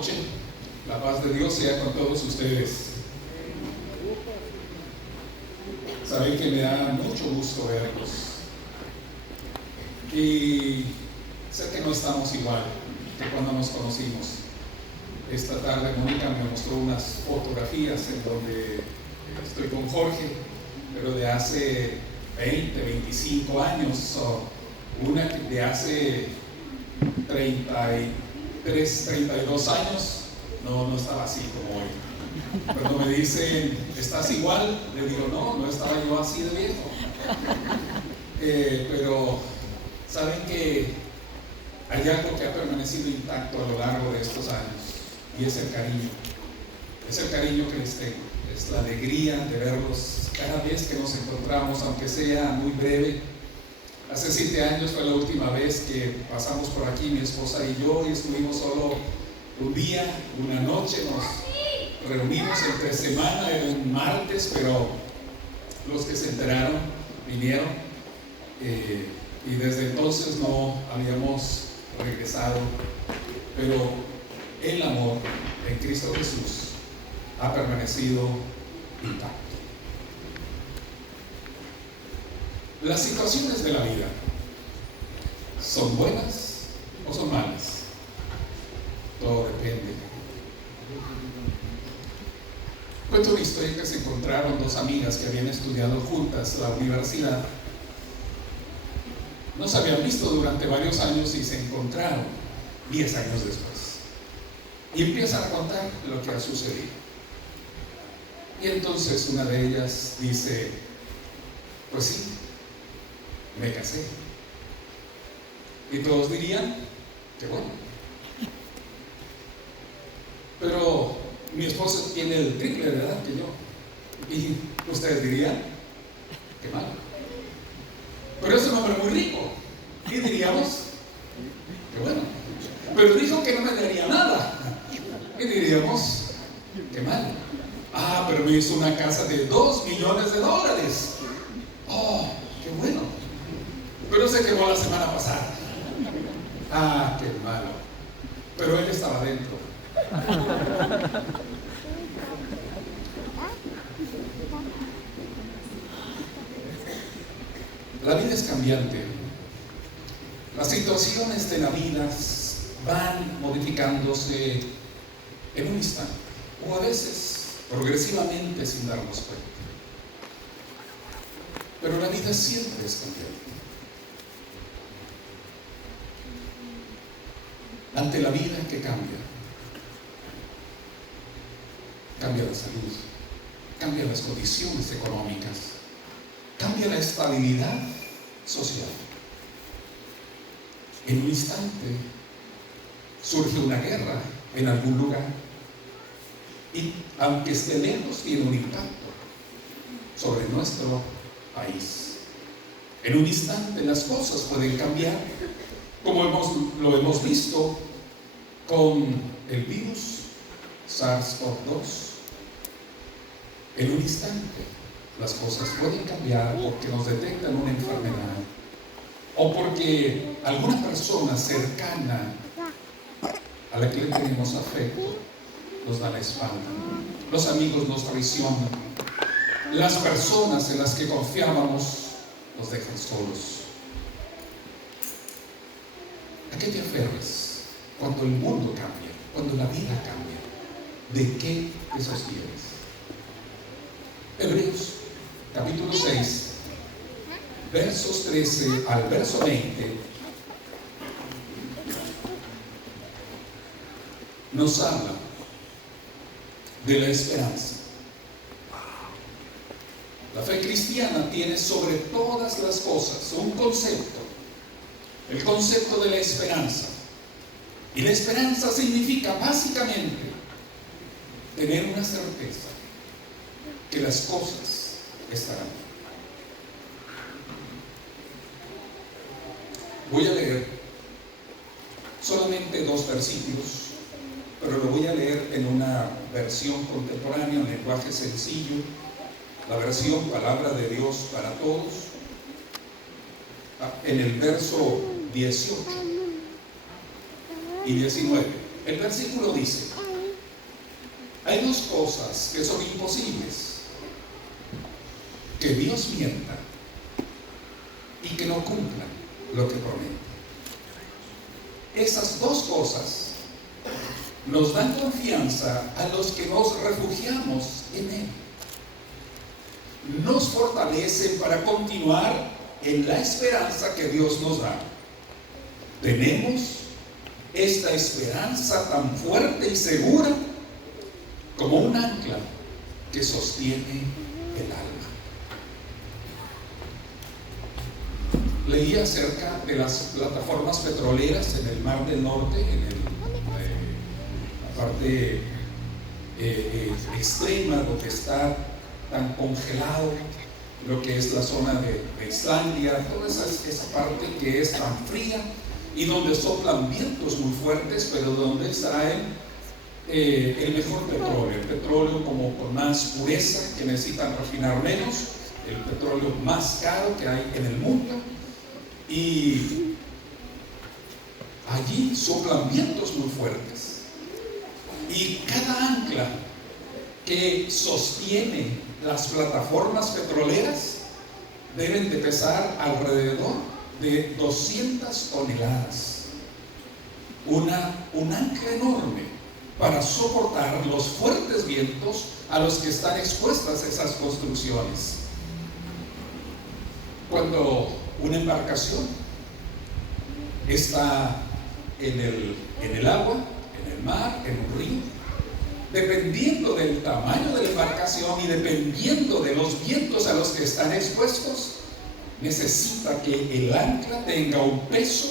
noche. La paz de Dios sea con todos ustedes. Saben que me da mucho gusto verlos. Y sé que no estamos igual que cuando nos conocimos. Esta tarde Mónica me mostró unas fotografías en donde estoy con Jorge, pero de hace 20, 25 años, una de hace 33, 32 años, no estaba así como hoy. Cuando me dicen, ¿estás igual? Le digo, no estaba yo así de viejo. Pero saben que hay algo que ha permanecido intacto a lo largo de estos años, y es el cariño. Es el cariño que les tengo, es la alegría de verlos cada vez que nos encontramos, aunque sea muy breve. Hace 7 años fue la última vez que pasamos por aquí, mi esposa y yo, y estuvimos solo un día, una noche. Nos reunimos entre semana, era un martes, pero los que se enteraron vinieron, y desde entonces no habíamos regresado. Pero el amor en Cristo Jesús ha permanecido intacto. Las situaciones de la vida son buenas o son malas. Todo depende. Cuento una historia que se encontraron dos amigas que habían estudiado juntas la universidad. No se habían visto durante varios años y se encontraron 10 años después. Y empiezan a contar lo que ha sucedido. Y entonces una de ellas dice, pues sí, me casé. Y todos dirían, qué bueno. Pero mi esposo tiene el triple de edad que yo. Y ustedes dirían, qué mal. Pero es un hombre muy rico. Y diríamos, qué bueno. Pero dijo que no me daría nada. Y diríamos, qué mal. Ah, pero me hizo una casa de $2 millones. Oh, qué bueno. Pero se quemó la semana pasada. Ah, qué malo. Pero él estaba dentro. La vida es cambiante. Las situaciones de la vida van modificándose en un instante, o a veces progresivamente sin darnos cuenta. Pero la vida siempre es cambiante. Ante la vida que cambia la salud, cambia las condiciones económicas, cambia la estabilidad social. En un instante surge una guerra en algún lugar, y aunque esté lejos, tiene un impacto sobre nuestro país. En un instante las cosas pueden cambiar, como lo hemos visto con el virus SARS-CoV-2. En un instante las cosas pueden cambiar porque nos detectan una enfermedad, o porque alguna persona cercana a la que le tenemos afecto nos da la espalda. Los amigos nos traicionan. Las personas en las que confiábamos nos dejan solos. ¿A qué te aferras cuando el mundo cambia, cuando la vida cambia? ¿De qué te sostienes? Hebreos capítulo 6, versos 13 al verso 20 nos habla de la esperanza. La fe cristiana tiene sobre todas las cosas un concepto, el concepto de la esperanza. Y la esperanza significa básicamente tener una certeza que las cosas estarán bien. Voy a leer solamente 2 versículos, pero lo voy a leer en una versión contemporánea, un lenguaje sencillo, la versión Palabra de Dios para Todos, en el verso 18 y 19. El versículo dice: hay dos cosas que son imposibles: que Dios mienta y que no cumpla lo que promete. Esas dos cosas nos dan confianza a los que nos refugiamos en Él. Nos fortalecen para continuar en la esperanza que Dios nos da. Tenemos esta esperanza tan fuerte y segura como un ancla que sostiene el alma. Leí acerca de las plataformas petroleras en el Mar del Norte, en la parte extrema donde está tan congelado lo que es la zona de Islandia, toda esa parte que es tan fría y donde soplan vientos muy fuertes, pero donde extraen el mejor petróleo, el petróleo como con más pureza, que necesitan refinar menos, el petróleo más caro que hay en el mundo. Y allí soplan vientos muy fuertes, y cada ancla que sostiene las plataformas petroleras deben de pesar alrededor de 200 toneladas. Un ancla enorme para soportar los fuertes vientos a los que están expuestas esas construcciones. Cuando una embarcación está en el agua, en el mar, en un río, dependiendo del tamaño de la embarcación y dependiendo de los vientos a los que están expuestos, necesita que el ancla tenga un peso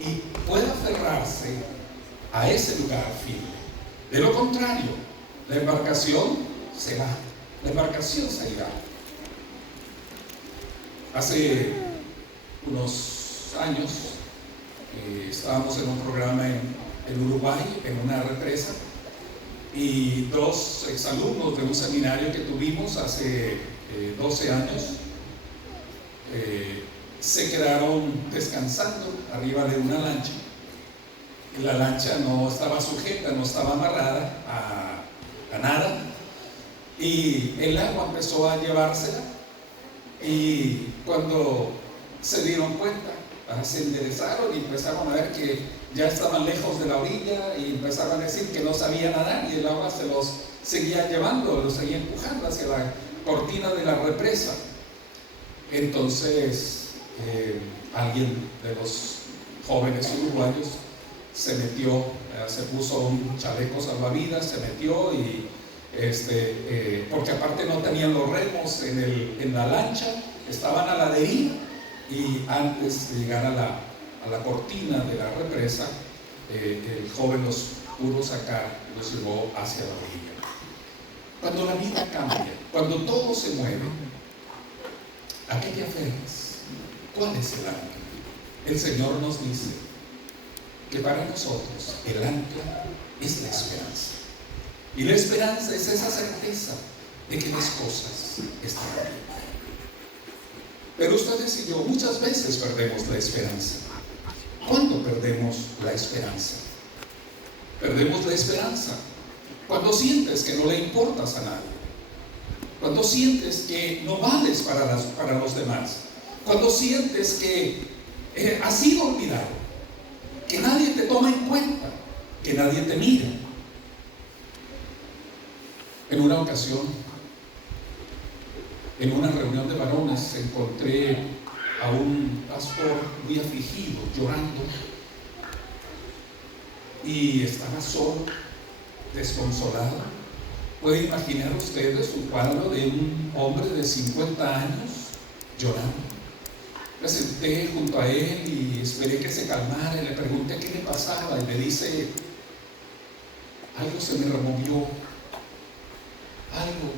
y pueda aferrarse a ese lugar firme. De lo contrario, la embarcación se va, la embarcación se irá. Hace unos años estábamos en un programa en Uruguay, en una represa, y dos exalumnos de un seminario que tuvimos hace 12 años se quedaron descansando arriba de una lancha. La lancha no estaba sujeta, no estaba amarrada a nada, y el agua empezó a llevársela, y cuando se dieron cuenta, se enderezaron y empezaron a ver que ya estaban lejos de la orilla, y empezaron a decir que no sabían nadar, y el agua se los seguía llevando, los seguía empujando hacia la cortina de la represa. Entonces alguien de los jóvenes uruguayos se metió, se puso un chaleco salvavidas, se metió, y porque aparte no tenían los remos en la lancha, estaban a la deriva, y antes de llegar a la cortina de la represa, el joven los pudo sacar, los llevó hacia la orilla. Cuando la vida cambia, cuando todo se mueve, ¿a qué te aferras? ¿Cuál es el ancla? El Señor nos dice que para nosotros el ancla es la esperanza. Y la esperanza es esa certeza de que las cosas están bien. Pero ustedes y yo muchas veces perdemos la esperanza. ¿Cuándo perdemos la esperanza? Perdemos la esperanza cuando sientes que no le importas a nadie, cuando sientes que no vales para los demás, cuando sientes que has sido olvidado, que nadie te toma en cuenta, que nadie te mira. En una ocasión, en una reunión de varones, encontré a un pastor muy afligido, llorando, y estaba solo, desconsolado. ¿Pueden imaginar ustedes un cuadro de un hombre de 50 años llorando? Me senté junto a él y esperé que se calmara, y le pregunté qué le pasaba, y me dice: algo se me removió, algo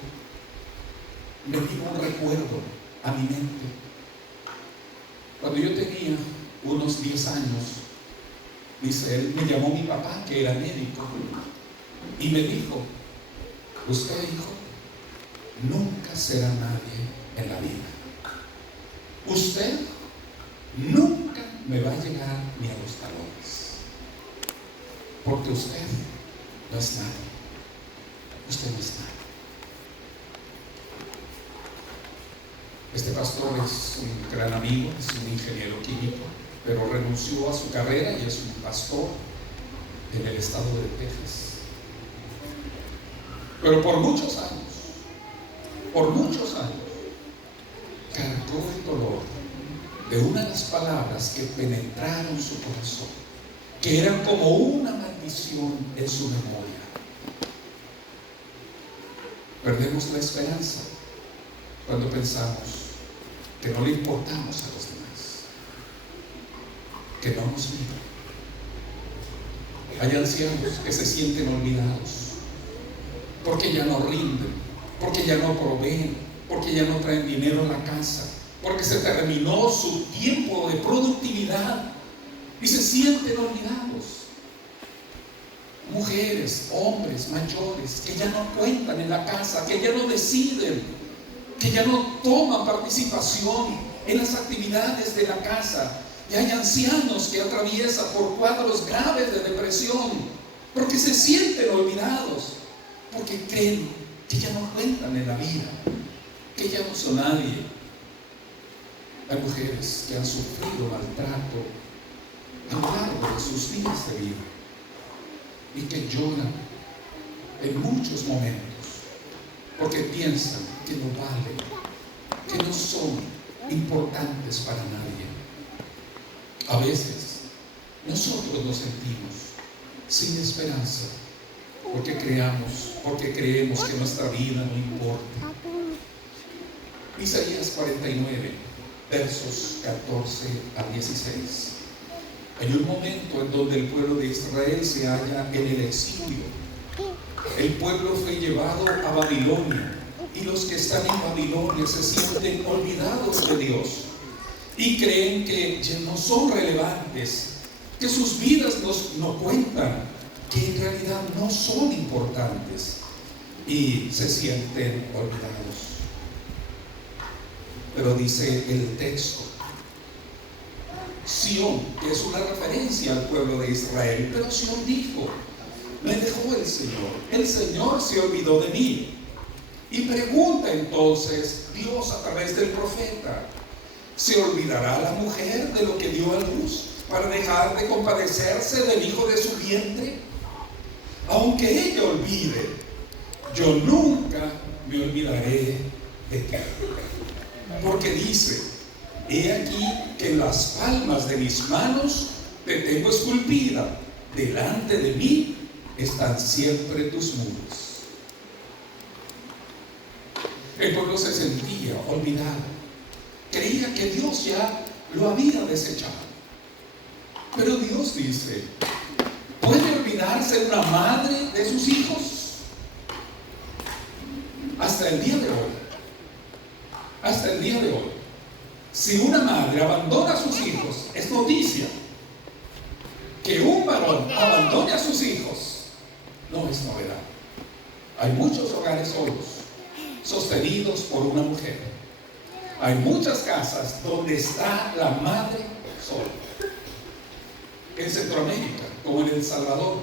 me vino un recuerdo a mi mente. Cuando yo tenía unos 10 años, dice él, me llamó mi papá, que era médico, y me dijo: usted, hijo, nunca será nadie en la vida. Usted nunca me va a llegar ni a los talones. porque usted no es nadie. Usted no es nadie. Este pastor es un gran amigo, es un ingeniero químico, pero renunció a su carrera y es un pastor en el estado de Texas. Pero por muchos años, cargó el dolor de una de las palabras que penetraron su corazón, que eran como una maldición en su memoria. Perdemos la esperanza cuando pensamos que no le importamos a los demás, que no nos miran. Hay ancianos que se sienten olvidados porque ya no rinden, porque ya no proveen, porque ya no traen dinero a la casa, porque se terminó su tiempo de productividad y se sienten olvidados. Mujeres, hombres mayores que ya no cuentan en la casa, que ya no deciden, que ya no toman participación en las actividades de la casa. Y hay ancianos que atraviesan por cuadros graves de depresión porque se sienten olvidados, porque creen que ya no cuentan en la vida, que ya no son nadie. Hay mujeres que han sufrido maltrato a lo largo de sus vidas de vida y que lloran en muchos momentos porque piensan que no valen, que no son importantes para nadie. A veces nosotros nos sentimos sin esperanza porque creemos que nuestra vida no importa. Isaías 49, versos 14 a 16. Hay un momento en donde el pueblo de Israel se halla en el exilio. El pueblo fue llevado a Babilonia y los que están en Babilonia se sienten olvidados de Dios y creen que ya no son relevantes, que sus vidas no cuentan, que en realidad no son importantes y se sienten olvidados. Pero dice el texto, Sión, que es una referencia al pueblo de Israel, pero Sión dijo: me dejó el Señor se olvidó de mí. Y pregunta entonces Dios a través del profeta: ¿se olvidará la mujer de lo que dio a luz para dejar de compadecerse del hijo de su vientre? Aunque ella olvide, yo nunca me olvidaré de ti. Porque dice: he aquí que en las palmas de mis manos te tengo esculpida, delante de mí están siempre tus muros. El pueblo se sentía olvidado, creía que Dios ya lo había desechado. Pero Dios dice: ¿puede olvidarse una madre de sus hijos? Hasta el día de hoy, si una madre abandona a sus hijos, es noticia. Que un varón abandone a sus hijos no es novedad. Hay muchos hogares solos, sostenidos por una mujer. Hay muchas casas donde está la madre sola. En Centroamérica, como en El Salvador,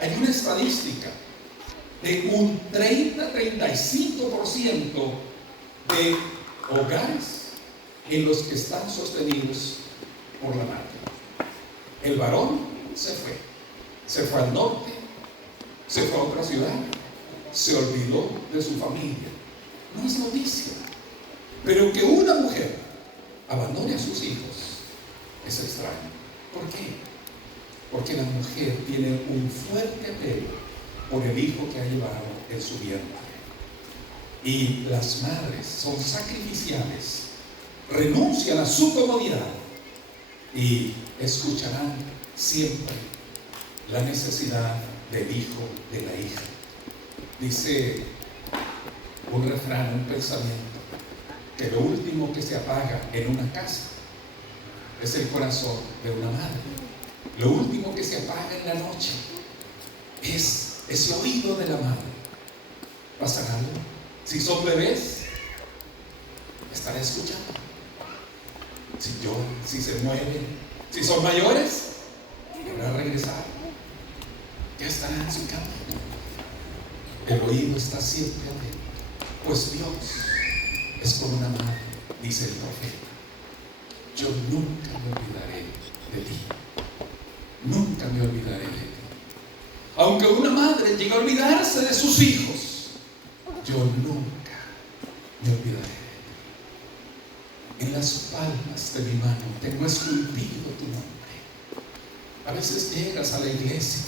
hay una estadística de un 30-35% de hogares en los que están sostenidos por la madre. El varón se fue al norte, se fue a otra ciudad, se olvidó de su familia. No es noticia. Pero que una mujer abandone a sus hijos es extraño. ¿Por qué? Porque la mujer tiene un fuerte apego por el hijo que ha llevado en su vientre. Y las madres son sacrificiales, renuncian a su comodidad y escucharán siempre la necesidad del hijo, de la hija. Dice un refrán, un pensamiento, que lo último que se apaga en una casa es el corazón de una madre. Lo último que se apaga en la noche es ese oído de la madre. ¿Pasará algo? Si son bebés, estará escuchando. Si lloran, si se mueven, si son mayores, van a regresar. ya estará en su camino. El oído está siempre atento, pues Dios es como una madre, dice el profeta. Yo nunca me olvidaré de ti. Nunca me olvidaré de ti. Aunque una madre llegue a olvidarse de sus hijos, yo nunca me olvidaré de ti. En las palmas de mi mano tengo esculpido tu nombre. A veces llegas a la iglesia,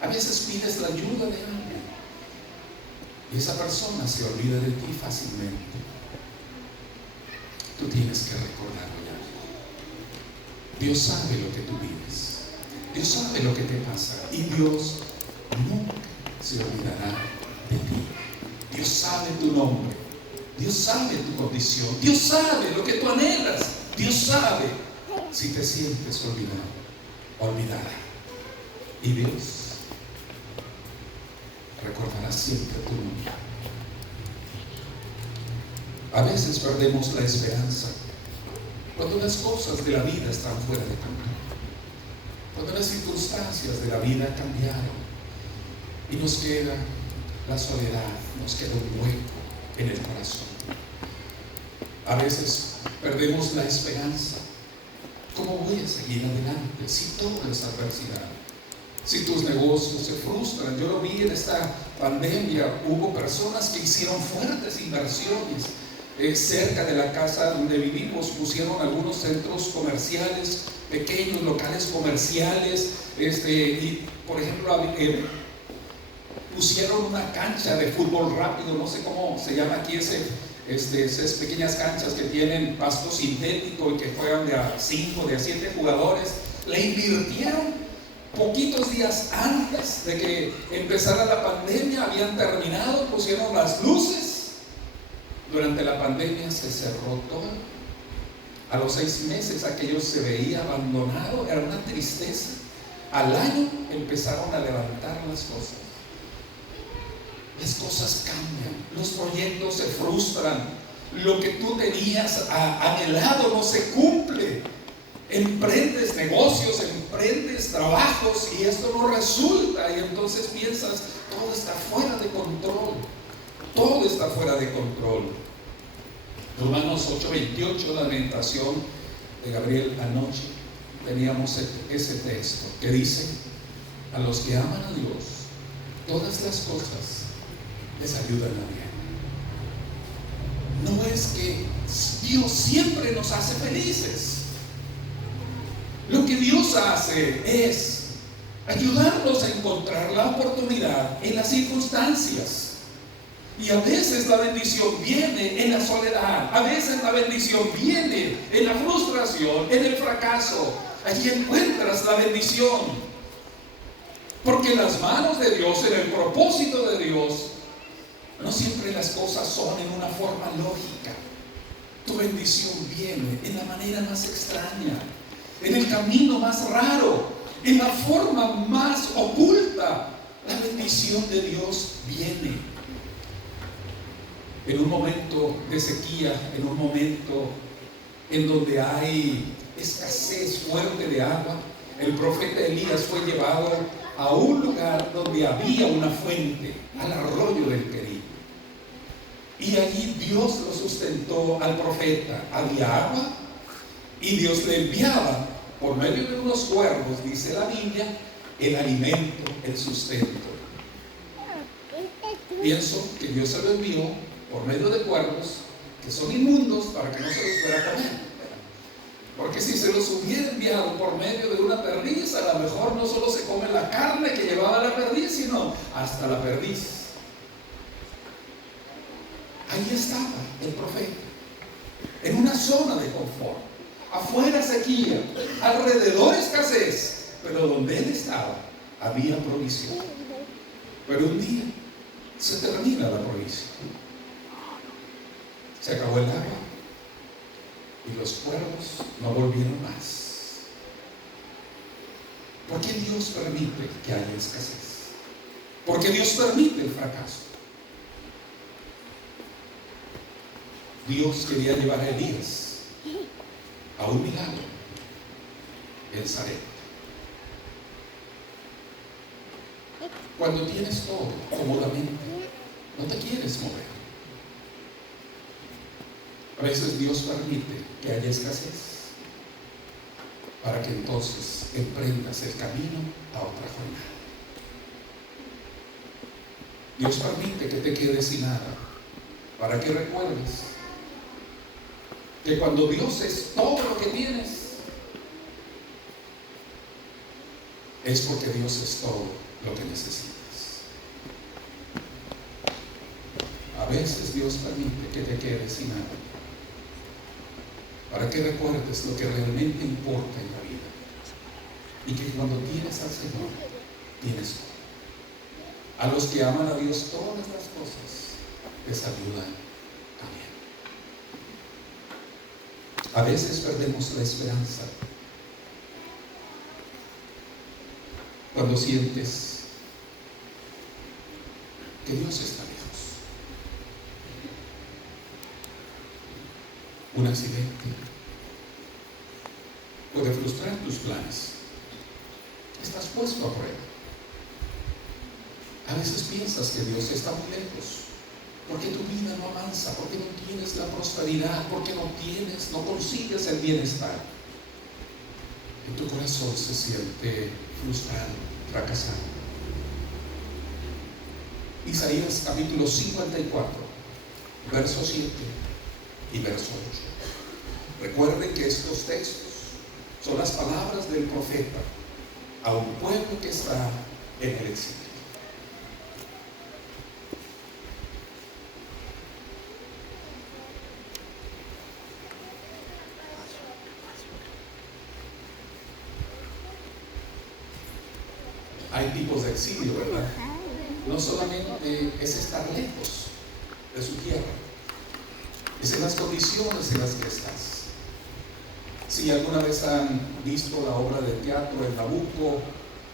a veces pides la ayuda de alguien y esa persona se olvida de ti fácilmente. Tú tienes que recordarlo ya. Dios sabe lo que tú vives, Dios sabe lo que te pasa y Dios nunca se olvidará de ti. Dios sabe tu nombre, Dios sabe tu condición, Dios sabe lo que tú anhelas, Dios sabe si te sientes olvidado, olvidada. Y Dios recordará siempre tu nombre. A veces perdemos la esperanza cuando las cosas de la vida están fuera de control, cuando las circunstancias de la vida cambiaron y nos queda la soledad, nos queda un hueco en el corazón. A veces perdemos la esperanza. ¿Cómo voy a seguir adelante si todo es adversidad? Si tus negocios se frustran. Yo lo vi en esta pandemia, hubo personas que hicieron fuertes inversiones. Cerca de la casa donde vivimos pusieron algunos centros comerciales, pequeños locales comerciales, y por ejemplo pusieron una cancha de fútbol rápido, no sé cómo se llama aquí esas pequeñas canchas que tienen pasto sintético y que juegan de a 5, de a 7 jugadores. Le invirtieron poquitos días antes de que empezara la pandemia, habían terminado, pusieron las luces. Durante la pandemia se cerró todo. A los 6 meses aquello se veía abandonado, era una tristeza. Al año empezaron a levantar las cosas. Las cosas cambian, los proyectos se frustran, lo que tú tenías anhelado no se cumple. Emprendes negocios, emprendes trabajos y esto no resulta, y entonces piensas, todo está fuera de control. Todo está fuera de control. Romanos 8:28, la meditación de Gabriel anoche, teníamos ese texto que dice: a los que aman a Dios, todas las cosas les ayudan a bien. No es que Dios siempre nos hace felices. Lo que Dios hace es ayudarnos a encontrar la oportunidad en las circunstancias. Y a veces la bendición viene en la soledad, a veces la bendición viene en la frustración, en el fracaso. Allí encuentras la bendición. Porque en las manos de Dios, en el propósito de Dios, no siempre las cosas son en una forma lógica. Tu bendición viene en la manera más extraña, en el camino más raro, en la forma más oculta. La bendición de Dios viene. En un momento de sequía, en un momento en donde hay escasez fuerte de agua, el profeta Elías fue llevado a un lugar donde había una fuente, al arroyo del Querib. Y allí Dios lo sustentó al profeta. Había agua y Dios le enviaba por medio de unos cuervos, dice la Biblia, el alimento, el sustento. Pienso que Dios se lo envió por medio de cuervos que son inmundos para que no se los fuera a comer. Porque si se los hubiera enviado por medio de una perdiz, a lo mejor no solo se come la carne que llevaba la perdiz, sino hasta la perdiz. Ahí estaba el profeta, en una zona de confort. Afuera sequía, alrededor escasez, pero donde él estaba había provisión. Pero un día se termina la provisión. Se acabó el agua y los cuervos no volvieron más. ¿Por qué Dios permite que haya escasez? ¿Por qué Dios permite el fracaso? Dios quería llevar a Elías a un milagro en Sarepta. Cuando tienes todo cómodamente, no te quieres mover. A veces Dios permite que haya escasez para que entonces emprendas el camino a otra jornada. Dios permite que te quedes sin nada para que recuerdes que cuando Dios es todo lo que tienes, es porque Dios es todo lo que necesitas. A veces Dios permite que te quedes sin nada para que recuerdes lo que realmente importa en la vida, y que cuando tienes al Señor, tienes todo. A los que aman a Dios, todas las cosas les ayudan también. A veces perdemos la esperanza cuando sientes que Dios está lejos. Un accidente puede frustrar tus planes. Estás puesto a prueba. A veces piensas que Dios está muy lejos, porque tu vida no avanza, porque no tienes la prosperidad, porque no consigues el bienestar. Y tu corazón se siente frustrado, fracasado. Isaías capítulo 54, verso 7 y verso 8. Recuerden que estos textos son las palabras del profeta a un pueblo que está en el exilio. Hay tipos de exilio, ¿verdad? No solamente es estar lejos de su tierra, es en las condiciones en las que estás. Si alguna vez han visto la obra de teatro El Nabucco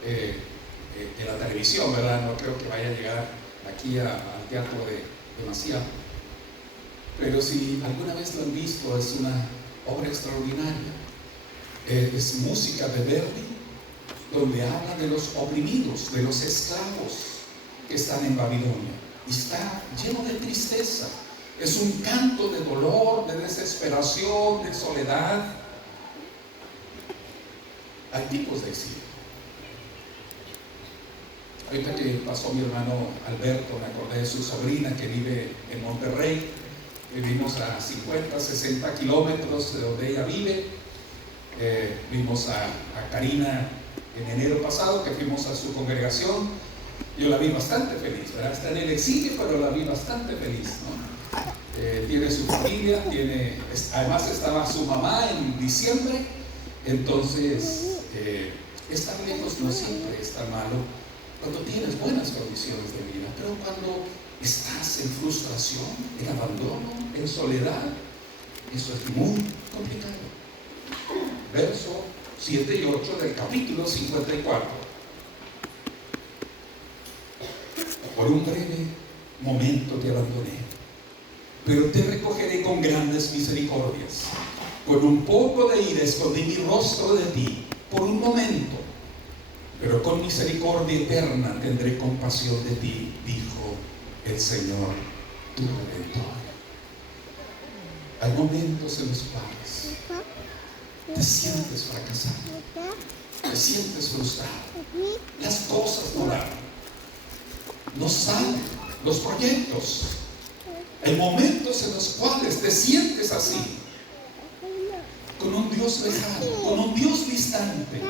en la televisión, ¿verdad? No creo que vaya a llegar aquí al teatro demasiado. Pero si alguna vez lo han visto, es una obra extraordinaria. Es música de Verdi, donde habla de los oprimidos, de los esclavos que están en Babilonia. Y está lleno de tristeza. Es un canto de dolor, de desesperación, de soledad. Hay tipos de exilio. Ahorita que pasó mi hermano Alberto, me acordé de su sobrina que vive en Monterrey. Vivimos a 50, 60 kilómetros de donde ella vive. Vimos a Karina en enero pasado, que fuimos a su congregación. Yo la vi bastante feliz, ¿verdad? Está en el exilio, pero la vi bastante feliz, ¿no? Tiene su familia, además estaba su mamá en diciembre. Entonces, estar lejos no siempre es tan malo cuando tienes buenas condiciones de vida, pero cuando estás en frustración, en abandono, en soledad, eso es muy complicado. Verso 7 y 8 del capítulo 54. Por un breve momento te abandoné, pero te recogeré con grandes misericordias. Con un poco de ira escondí mi rostro de ti por un momento, pero con misericordia eterna tendré compasión de ti, dijo el Señor, tu Redentor. Hay momentos en los cuales te sientes fracasado, te sientes frustrado, las cosas no dan, no salen los proyectos. Hay momentos en los cuales te sientes así, con un Dios lejano, con un Dios distante,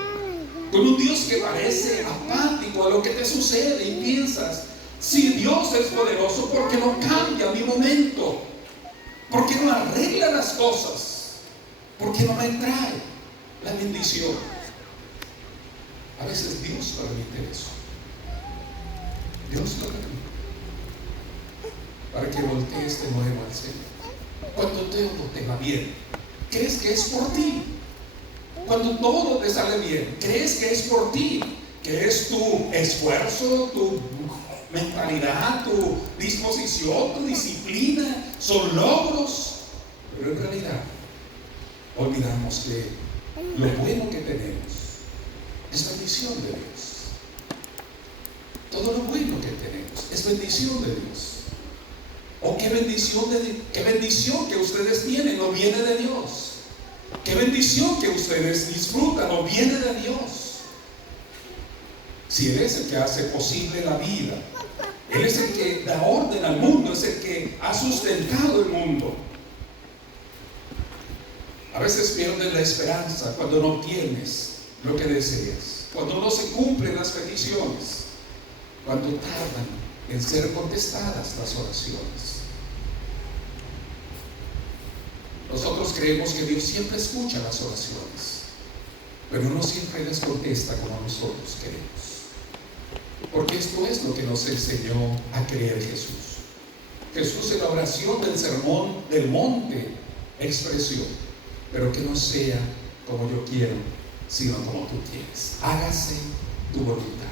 con un Dios que parece apático a lo que te sucede, y piensas, si Dios es poderoso, ¿por qué no cambia mi momento? ¿Por qué no arregla las cosas? ¿Por qué no me trae la bendición? A veces Dios permite eso. Dios lo permite para que voltees de nuevo al Señor. Cuando todo te va bien, crees que es por ti. Cuando todo te sale bien, crees que es por ti, que es tu esfuerzo, tu mentalidad, tu disposición, tu disciplina, son logros. Pero en realidad olvidamos que lo bueno que tenemos es la bendición de Dios. todo lo bueno que tenemos es bendición de Dios. Oh, qué bendición que ustedes tienen, no viene de Dios. Qué bendición que ustedes disfrutan, no viene de Dios. Si Él es el que hace posible la vida, Él es el que da orden al mundo, es el que ha sustentado el mundo. A veces pierdes la esperanza cuando no tienes lo que deseas, cuando no se cumplen las peticiones, cuando tardan en ser contestadas las oraciones. Nosotros creemos que Dios siempre escucha las oraciones, pero no siempre les contesta como nosotros queremos. Porque esto es lo que nos enseñó a creer Jesús. Jesús en la oración del sermón del monte expresó: pero que no sea como yo quiero, sino como tú quieres. Hágase tu voluntad.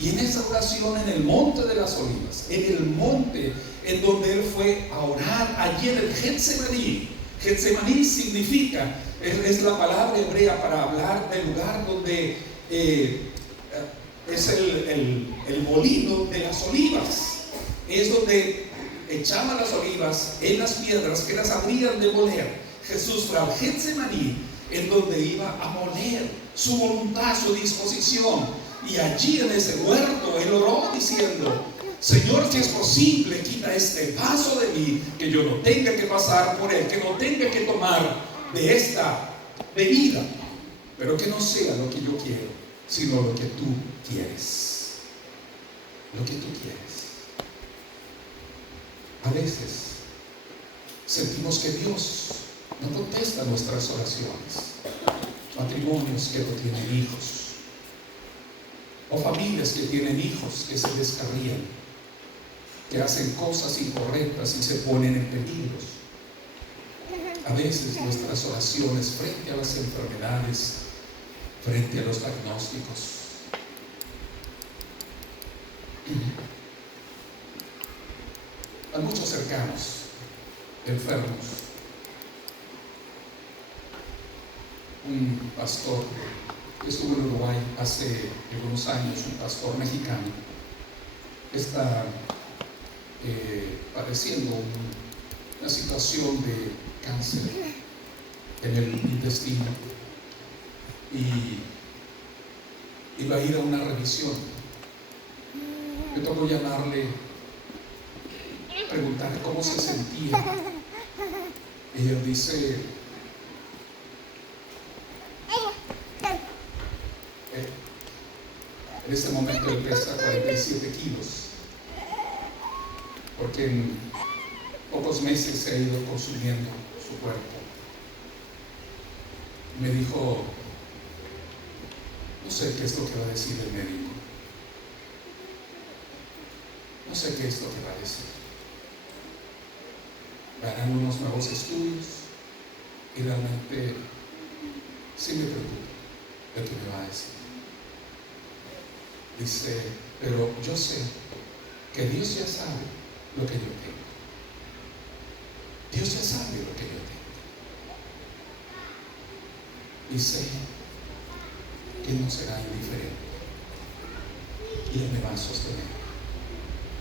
Y en esa oración en el monte de las olivas, en el monte en donde Él fue a orar, allí en el Getsemaní. Getsemaní significa, es la palabra hebrea para hablar del lugar donde es el molino de las olivas. Es donde echaban las olivas en las piedras que las habrían de moler. Jesús fue al Getsemaní, en donde iba a moler su voluntad, su disposición. Y allí en ese huerto Él oró diciendo: Señor, si es posible, quita este vaso de mí, que yo no tenga que pasar por él, que no tenga que tomar de esta bebida, pero que no sea lo que yo quiero, sino lo que tú quieres. Lo que tú quieres. A veces sentimos que Dios no contesta nuestras oraciones. Matrimonios que no tienen hijos, o familias que tienen hijos que se descarrían, que hacen cosas incorrectas y se ponen en peligros. A veces nuestras oraciones frente a las enfermedades, frente a los diagnósticos. Hay muchos cercanos enfermos. Un pastor que estuvo en Uruguay hace algunos años, un pastor mexicano, está padeciendo una situación de cáncer en el intestino y iba a ir a una revisión. Me tocó llamarle, preguntarle cómo se sentía. Ella dice: en este momento él pesa 47 kilos, porque en pocos meses se ha ido consumiendo su cuerpo. Me dijo: no sé qué es lo que va a decir el médico, no sé qué es lo que va a decir. Harán unos nuevos estudios y realmente sí me preocupa lo que me va a decir. Dice: pero yo sé que Dios ya sabe lo que yo tengo. Dios ya sabe lo que yo tengo. Y sé que no será indiferente. Y Él me va a sostener.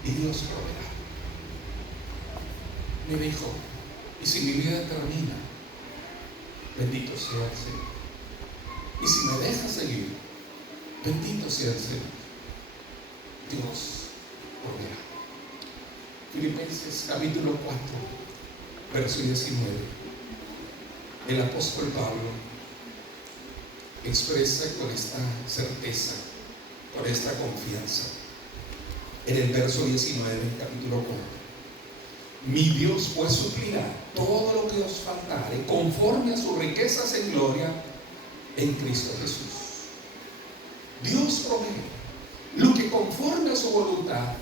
Y Dios proveerá. Me dijo: y si mi vida termina, bendito sea el Señor. Y si me deja seguir, bendito sea el Señor. Dios proveerá. Filipenses capítulo 4, verso 19. El apóstol Pablo expresa con esta certeza, con esta confianza, en el verso 19 del capítulo 4: mi Dios pues suplirá todo lo que os faltare conforme a sus riquezas en gloria en Cristo Jesús. Dios provee lo que conforme a su voluntad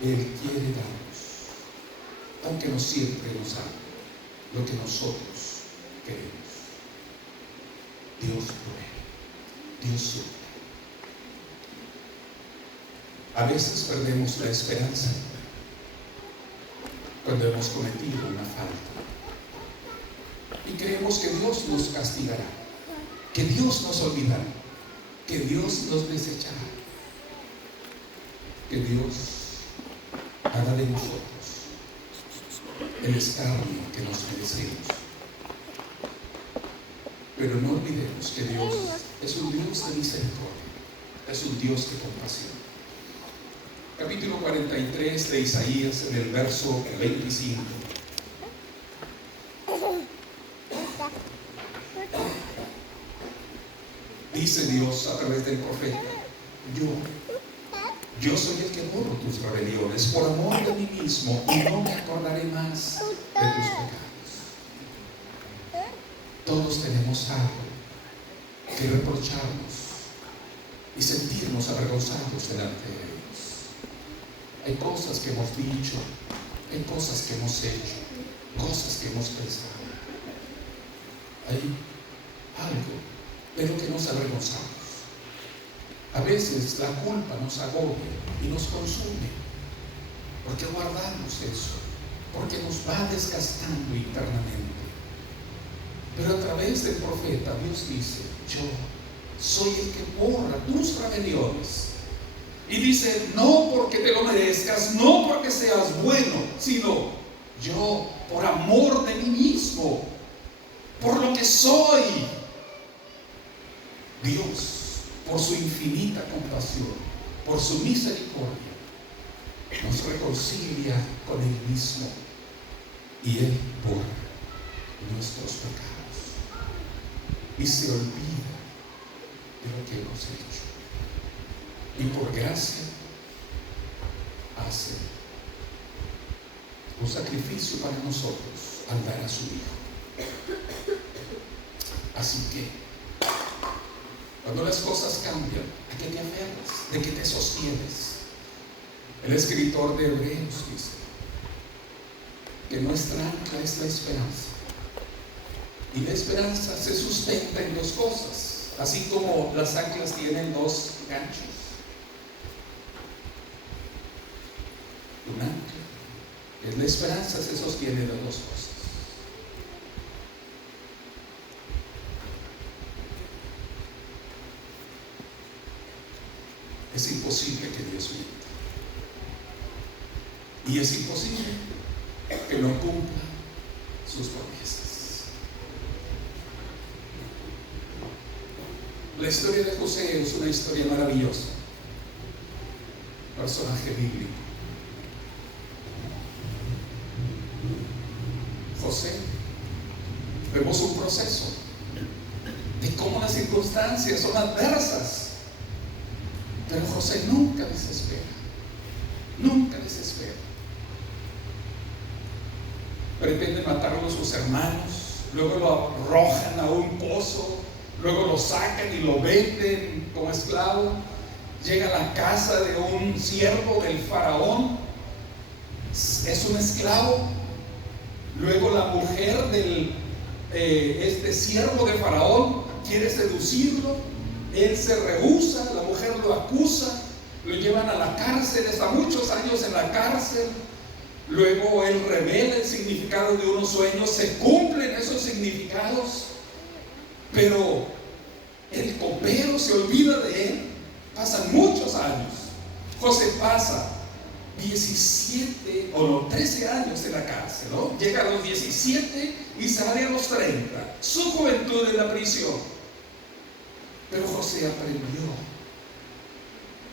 Él quiere darnos, aunque no siempre nos da lo que nosotros queremos. Dios provee, Dios suple. A veces perdemos la esperanza cuando hemos cometido una falta y creemos que Dios nos castigará, que Dios nos olvidará, que Dios nos desechará. que Dios haga de nosotros el escarnio que nos merecemos. Pero no olvidemos que Dios es un Dios de misericordia, es un Dios de compasión. Capítulo 43 de Isaías, en el verso 25. Dice Dios a través del profeta: yo soy el que borro tus rebeliones por amor de mí mismo, y no me acordaré más de tus pecados. Todos tenemos algo que reprocharnos y sentirnos avergonzados delante de Dios. Hay cosas que hemos dicho, hay cosas que hemos hecho, cosas que hemos pensado. Hay algo de lo que nos avergonzamos. A veces la culpa nos agobia y nos consume, porque guardamos eso, porque nos va desgastando internamente. Pero a través del profeta Dios dice: yo soy el que borra tus rebeliones. Y dice: no porque te lo merezcas, no porque seas bueno, sino yo, por amor de mí mismo, por lo que soy. Dios, por su infinita compasión, por su misericordia, nos reconcilia con Él mismo, y Él borra nuestros pecados y se olvida de lo que hemos hecho, y por gracia hace un sacrificio para nosotros al dar a su Hijo. Así que cuando las cosas cambian, ¿a qué te aferras? ¿De qué te sostienes? El escritor de Hebreos dice que nuestra ancla es la esperanza, y la esperanza se sustenta en dos cosas, así como las anclas tienen dos ganchos. Un ancla, que es la esperanza, se sostiene de dos cosas. Es imposible que Dios mienta, y es imposible que no cumpla sus promesas. La historia de José es una historia maravillosa, personaje bíblico. José, vemos un proceso de cómo las circunstancias son adversas. Pero José nunca desespera, nunca desespera. Pretenden matarlo sus hermanos, luego lo arrojan a un pozo, luego lo sacan y lo venden como esclavo. Llega a la casa de un siervo del faraón, es un esclavo. Luego la mujer del siervo de faraón quiere seducirlo. Él se rehúsa, la mujer lo acusa, lo llevan a la cárcel, está muchos años en la cárcel. Luego él revela el significado de unos sueños, se cumplen esos significados, pero el copero se olvida de él. Pasan muchos años. José pasa 13 años en la cárcel, ¿no? Llega a los 17 y sale a los 30. Su juventud en la prisión. Pero José aprendió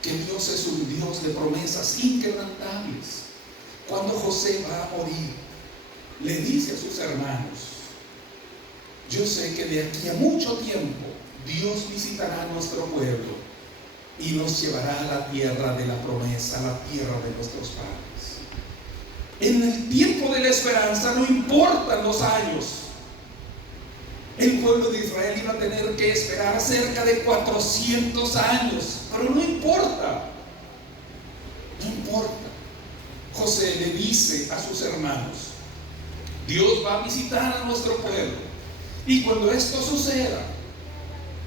que Dios es un Dios de promesas inquebrantables. Cuando José va a morir, le dice a sus hermanos: yo sé que de aquí a mucho tiempo Dios visitará a nuestro pueblo y nos llevará a la tierra de la promesa, a la tierra de nuestros padres. En el tiempo de la esperanza no importan los años. El pueblo de Israel iba a tener que esperar cerca de 400 años, pero no importa, no importa. José le dice a sus hermanos: Dios va a visitar a nuestro pueblo, y cuando esto suceda,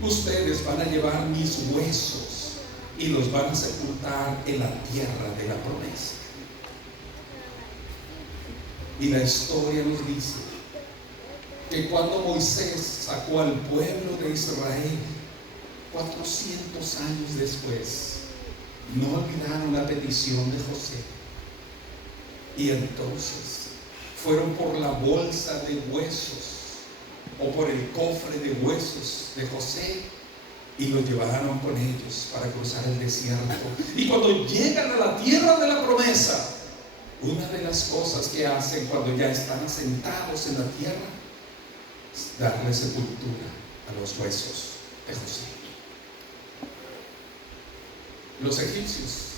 ustedes van a llevar mis huesos y los van a sepultar en la tierra de la promesa. Y la historia nos dice que cuando Moisés sacó al pueblo de Israel, 400 años después, no olvidaron la petición de José. Y entonces fueron por la bolsa de huesos o por el cofre de huesos de José y lo llevaron con ellos para cruzar el desierto. Y cuando llegan a la tierra de la promesa, una de las cosas que hacen cuando ya están asentados en la tierra es darle sepultura a los huesos de José. Los egipcios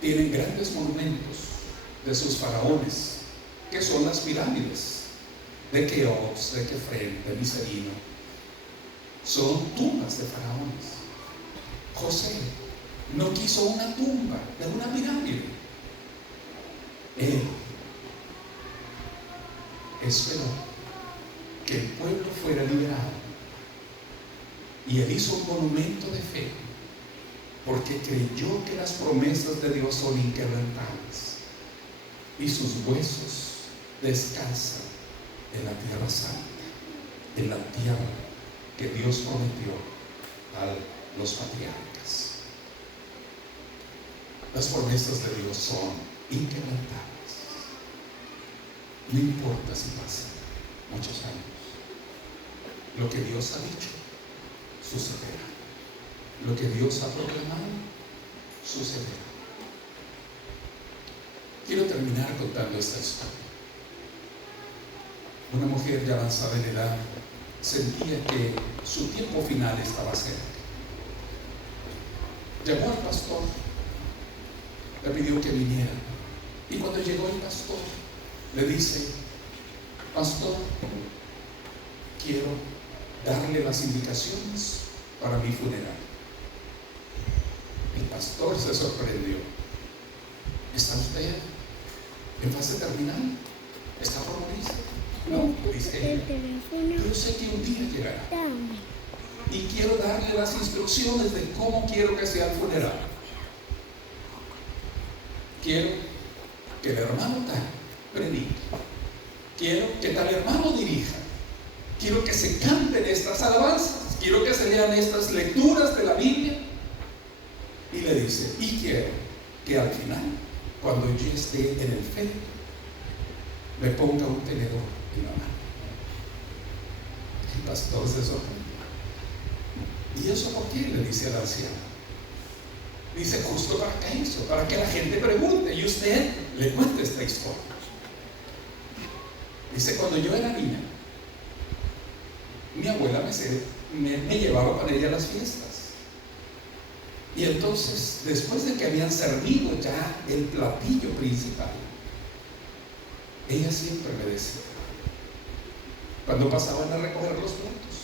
tienen grandes monumentos de sus faraones, que son las pirámides de Keops, de Kefren, de Miserino. Son tumbas de faraones. José no quiso una tumba de una pirámide. Él esperó que el pueblo fuera liberado, y él hizo un monumento de fe porque creyó que las promesas de Dios son inquebrantables y sus huesos descansan en la tierra santa, en la tierra que Dios prometió a los patriarcas. Las promesas de Dios son inquebrantables. No importa si pasan muchos años, lo que Dios ha dicho sucederá. Lo que Dios ha proclamado sucederá. Quiero terminar contando esta historia. Una mujer ya avanzada en edad sentía que su tiempo final estaba cerca. Llamó al pastor, le pidió que viniera, y cuando llegó el pastor le dice: pastor, quiero darle las indicaciones para mi funeral. El pastor se sorprendió. ¿Está usted en fase terminal? ¿Está por morirse? No, dice ella. Yo sé que un día llegará y quiero darle las instrucciones de cómo quiero que sea el funeral. Quiero que el hermano tal predique. Quiero que tal hermano dirija. Quiero que se canten estas alabanzas. Quiero que se lean estas lecturas de la Biblia. Y le dice: y quiero que al final, cuando yo esté en el féretro, me ponga un tenedor en la mano. El pastor se sorprende. ¿Y eso por qué? Le dice al anciano. Dice: justo para que eso, para que la gente pregunte y usted le cuente esta historia. Dice: cuando yo era niña, mi abuela me llevaba con ella a las fiestas. Y entonces, después de que habían servido ya el platillo principal, ella siempre me decía, cuando pasaban a recoger los platos: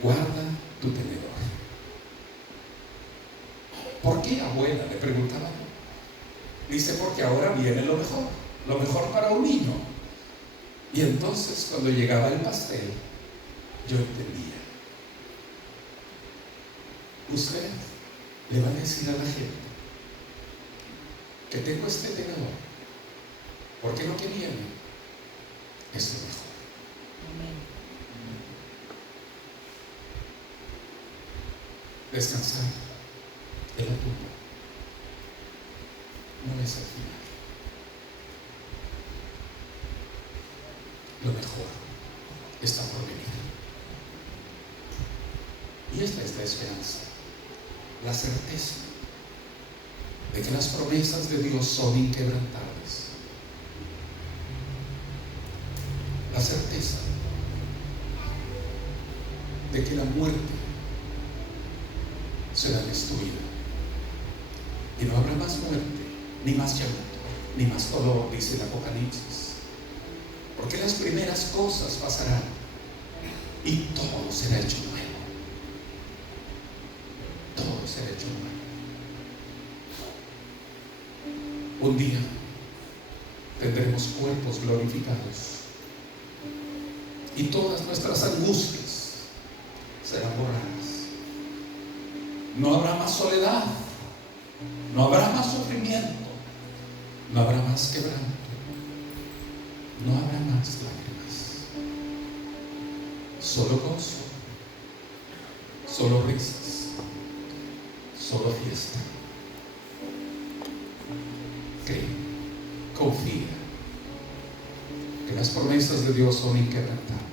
guarda tu tenedor. ¿Por qué, abuela?, le preguntaba yo. Dice: porque ahora viene lo mejor para un niño. Y entonces, cuando llegaba el pastel, yo entendía. Usted le va a decir a la gente que tengo este tenedor, porque lo que viene es lo mejor. Amén. Descansar en la tumba no es el final. Lo mejor está por venir. Y esta es la esperanza, la certeza de que las promesas de Dios son inquebrantables. La certeza de que la muerte será destruida y no habrá más muerte, ni más llanto, ni más dolor, dice el Apocalipsis, porque las primeras cosas pasarán y todo será hecho nuevo. Todo será hecho nuevo. Un día tendremos cuerpos glorificados y todas nuestras angustias serán borradas. No habrá más soledad, no habrá más sufrimiento, no habrá más quebranto, no habrá más lágrimas, solo gozo, solo risas, solo fiesta. Cree, confía que las promesas de Dios son inquebrantables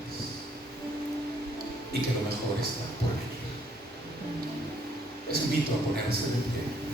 y que lo mejor está por venir. Les invito a ponerse de pie.